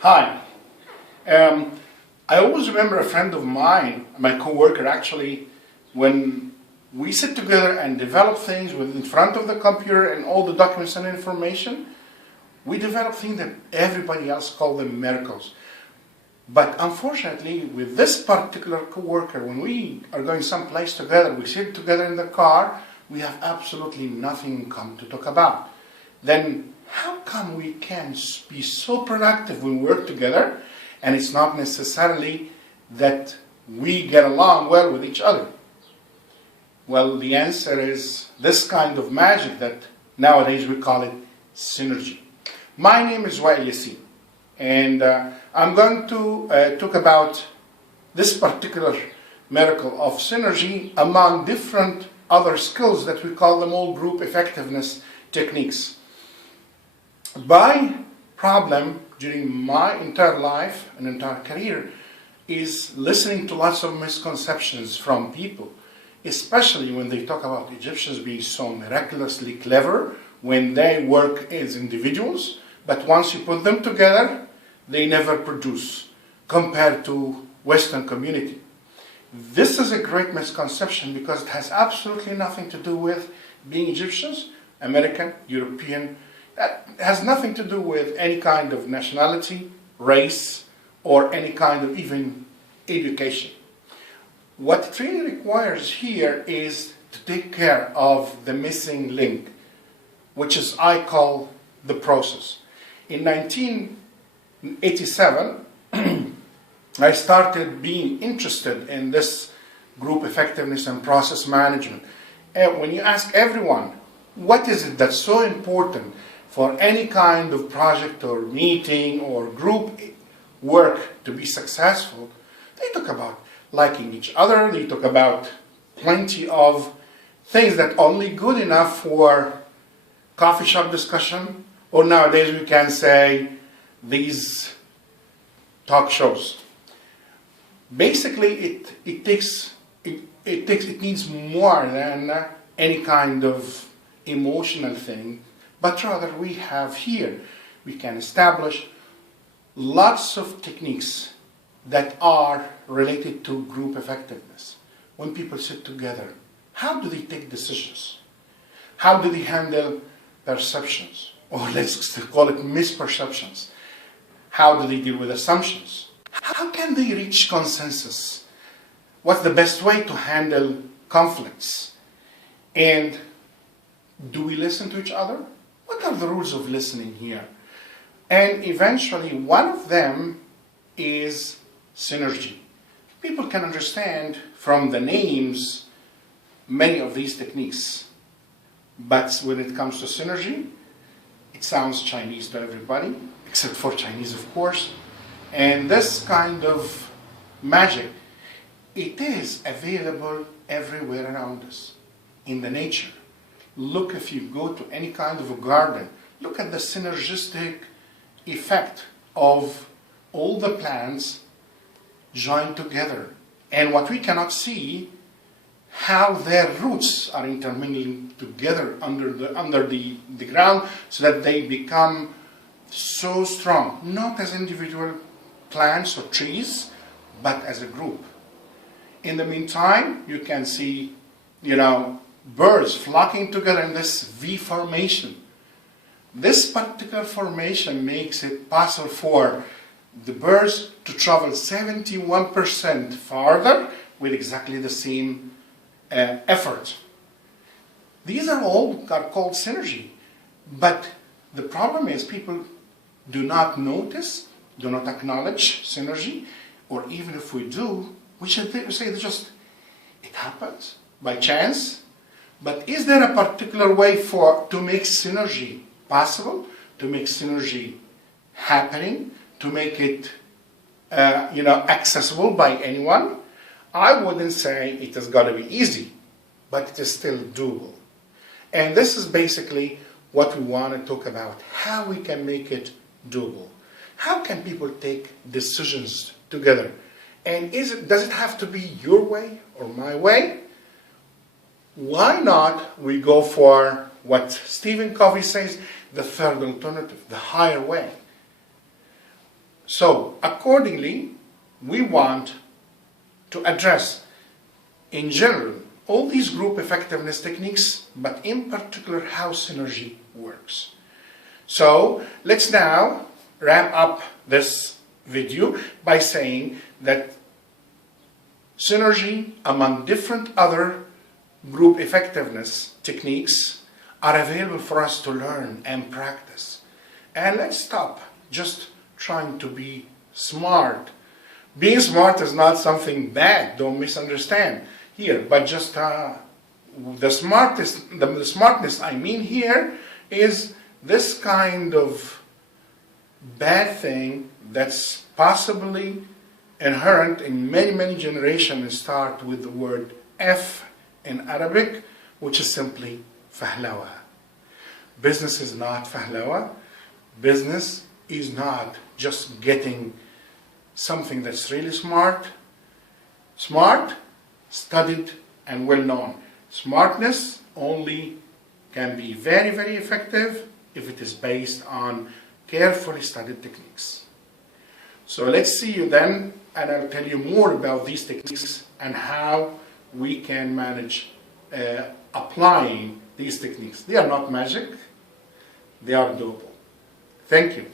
Hi. I always remember a friend of mine, my coworker actually, when we sit together and develop things in front of the computer and all the documents and information, we develop things that everybody else calls them miracles. But unfortunately, with this particular coworker, when we are going someplace together, we sit together in the car, we have absolutely nothing in common to talk about. Then how come we can be so productive when we work together, and it's not necessarily that we get along well with each other? Well, the answer is this kind of magic that nowadays we call it synergy. My name is Wael Yassin, and I'm going to talk about this particular miracle of synergy among different other skills that we call them all group effectiveness techniques. My problem during my entire life and entire career is listening to lots of misconceptions from people, especially when they talk about Egyptians being so miraculously clever when they work as individuals, but once you put them together, they never produce compared to Western community. This is a great misconception because it has absolutely nothing to do with being Egyptians, American, European. That has nothing to do with any kind of nationality, race, or any kind of even education. What it really requires here is to take care of the missing link, which is I call the process. In 1987, I started being interested in this group effectiveness and process management. And when you ask everyone, what is it that's so important for any kind of project or meeting or group work to be successful, they talk about liking each other, they talk about plenty of things that only good enough for coffee shop discussion, or nowadays we can say these talk shows. Basically, it needs more than any kind of emotional thing, but rather we have here, we can establish lots of techniques that are related to group effectiveness. When people sit together, how do they take decisions? How do they handle perceptions? Or let's call it misperceptions. How do they deal with assumptions? How can they reach consensus? What's the best way to handle conflicts? And do we listen to each other? What are the rules of listening here? And eventually, one of them is synergy. People can understand from the names many of these techniques, but when it comes to synergy, it sounds Chinese to everybody, except for Chinese, of course. And this kind of magic, it is available everywhere around us, in the nature. Look, if you go to any kind of a garden, look at the synergistic effect of all the plants joined together. And what we cannot see, how their roots are intermingling together under the ground so that they become so strong, not as individual plants or trees, but as a group. In the meantime, you can see, birds flocking together in this V formation. This particular formation makes it possible for the birds to travel 71% farther with exactly the same effort. These are called synergy. But the problem is people do not notice, do not acknowledge synergy, or even if we do, we should say it happens by chance. But is there a particular way to make synergy possible, to make synergy happening, to make it accessible by anyone? I wouldn't say it has got to be easy, but it is still doable. And this is basically what we want to talk about, how we can make it doable. How can people take decisions together? And does it have to be your way or my way? Why not we go for what Stephen Covey says, the third alternative, the higher way? So accordingly, we want to address in general all these group effectiveness techniques, but in particular how synergy works. So let's now wrap up this video by saying that synergy among different other group effectiveness techniques are available for us to learn and practice. And let's stop just trying to be smart. Being smart is not something bad, don't misunderstand here, but just the smartness I mean here is this kind of bad thing that's possibly inherent in many generations start with the word F in Arabic, which is simply fahlawa. Business is not fahlawa. Business is not just getting something that's really smart. Smart, studied, and well known. Smartness only can be very effective if it is based on carefully studied techniques. So let's see you then, and I'll tell you more about these techniques and how we can manage applying these techniques. They are not magic, they are doable. Thank you.